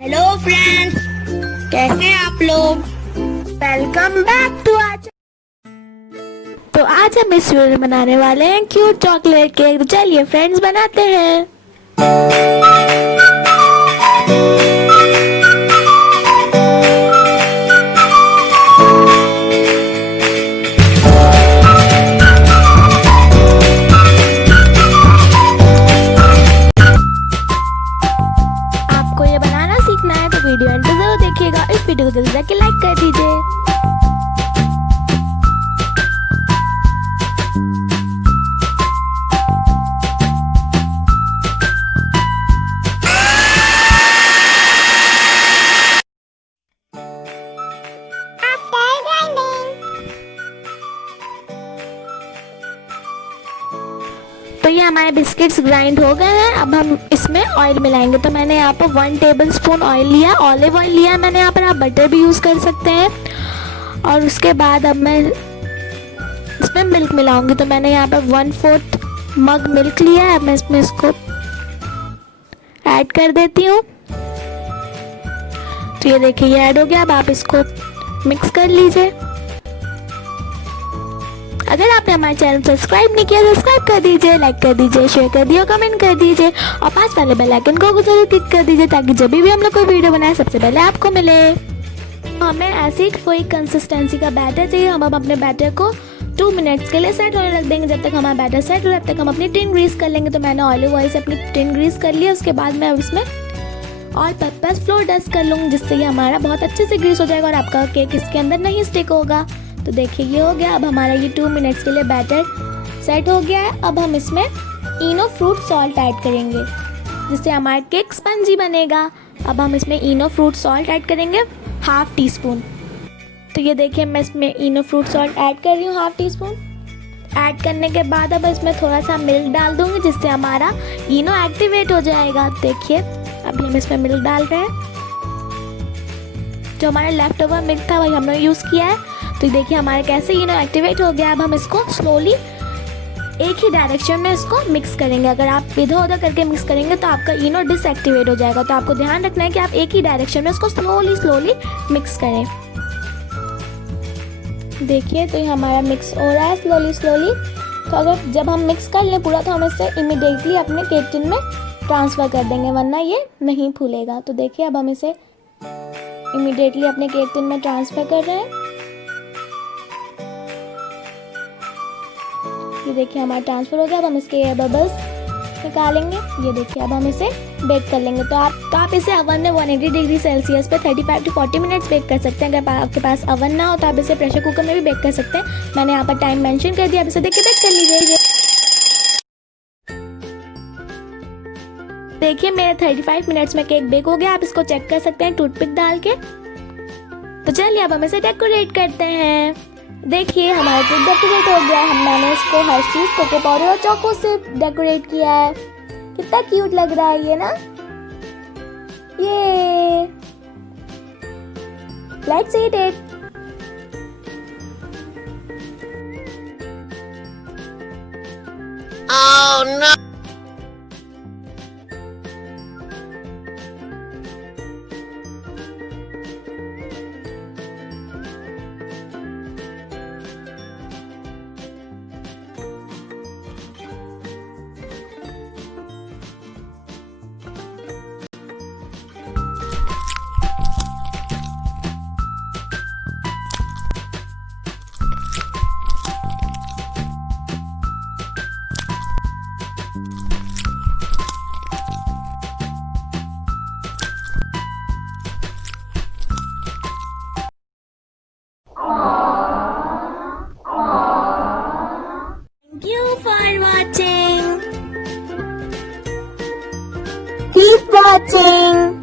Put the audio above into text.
Hello friends, कैसे हैं आप लोग। वेलकम बैक टू आज। तो आज हम इस वीडियो में बनाने वाले हैं क्यूट चॉकलेट केक। तो चलिए फ्रेंड्स बनाते हैं। आपको ये बनाना सीखना है तो वीडियो एंड तक जरूर देखिएगा। इस वीडियो को जल्दी जाके लाइक कर दीजिए। तो ये हमारे बिस्किट्स ग्राइंड हो गए हैं। अब हम इसमें ऑयल मिलाएंगे। तो मैंने यहाँ पर 1 टेबलस्पून ऑयल लिया, ऑलिव ऑयल लिया मैंने यहाँ पर। आप बटर भी यूज़ कर सकते हैं। और उसके बाद अब मैं इसमें मिल्क मिलाऊंगी। तो मैंने यहाँ पर 1/4 मग मिल्क लिया है। अब मैं इसमें इसको ऐड कर देती हूँ। तो ये देखिए ये ऐड हो गया। अब आप इसको मिक्स कर लीजिए। अगर आपने हमारे चैनल सब्सक्राइब नहीं किया, सब्सक्राइब कर दीजिए, लाइक कर दीजिए, शेयर कर दिए, कमेंट कर दीजिए और पास वाले बेल आइकन को जरूर क्लिक कर दीजिए ताकि जब भी हम लोग कोई वीडियो बनाए सबसे पहले आपको मिले। हमें ऐसी कोई कंसिस्टेंसी का बैटर चाहिए। हम अब अपने बैटर को 2 मिनट्स के लिए सेट होने रख देंगे। जब तक हमारा बैटर सेट हो तब तक हम अपनी टिन ग्रीस कर लेंगे। तो मैंने ऑलिव ऑयल से अपनी टिन ग्रीस कर लिया। उसके बाद मैं अब इसमें ऑल पर्पस फ्लोर डस्ट कर लूँगी, जिससे ये हमारा बहुत अच्छे से ग्रीस हो जाएगा और आपका केक इसके अंदर नहीं स्टिक होगा। तो देखिए ये हो गया। अब हमारा ये 2 मिनट्स के लिए बैटर सेट हो गया है। अब हम इसमें इनो फ्रूट सॉल्ट ऐड करेंगे, जिससे हमारा केक स्पंजी बनेगा। अब हम इसमें इनो फ्रूट सॉल्ट ऐड करेंगे 1/2 टीस्पून। तो ये देखिए मैं इसमें इनो फ्रूट सॉल्ट ऐड कर रही हूँ 1/2 टीस्पून। ऐड करने के बाद अब इसमें थोड़ा सा मिल्क डाल दूँगी, जिससे हमारा इनो एक्टिवेट हो जाएगा। देखिए अभी हम इसमें मिल्क डाल रहे हैं। जो हमारा लेफ्ट ओवर मिल्क था वही हमने यूज़ किया है। तो देखिए हमारे कैसे इनो एक्टिवेट हो गया। अब हम इसको स्लोली एक ही डायरेक्शन में इसको मिक्स करेंगे। अगर आप इधर उधर करके मिक्स करेंगे तो आपका इनो डिसएक्टिवेट हो जाएगा। तो आपको ध्यान रखना है कि आप एक ही डायरेक्शन में इसको स्लोली मिक्स करें। देखिए तो ये हमारा मिक्स हो रहा है स्लोली। तो अगर जब हम मिक्स कर लें पूरा तो हम इसे इमीडिएटली अपने केक टिन में ट्रांसफ़र कर देंगे, वरना ये नहीं फूलेगा। तो देखिए अब हम इसे इमीडिएटली अपने केक टिन में ट्रांसफ़र कर रहे हैं। ये देखिए हमारा ट्रांसफ़र हो गया। अब हम इसके एयर बबल्स निकालेंगे। ये देखिए अब हम इसे बेक कर लेंगे। तो आप इसे अवन में 180 डिग्री सेल्सियस पे 35 से 40 मिनट्स बेक कर सकते हैं। अगर आपके पास अवन ना हो तो आप इसे प्रेशर कुकर में भी बेक कर सकते हैं। मैंने यहाँ पर टाइम मेंशन कर दिया। आप इसे देखिए बेक कर लीजिए। देखिए मेरे 35 मिनट्स में केक बेक हो गया। आप इसको चेक कर सकते हैं टूथपिक डाल के। तो चलिए अब हम इसे डेकोरेट करते हैं। देखिए हमारा केक डेकोरेट हो गया है। मैंने इसको हर्शी, कोको पाउडर और चोको से डेकोरेट किया है। कितना क्यूट लग रहा है ये ना। ये let's eat it. Oh no! Thank you for watching. Keep watching.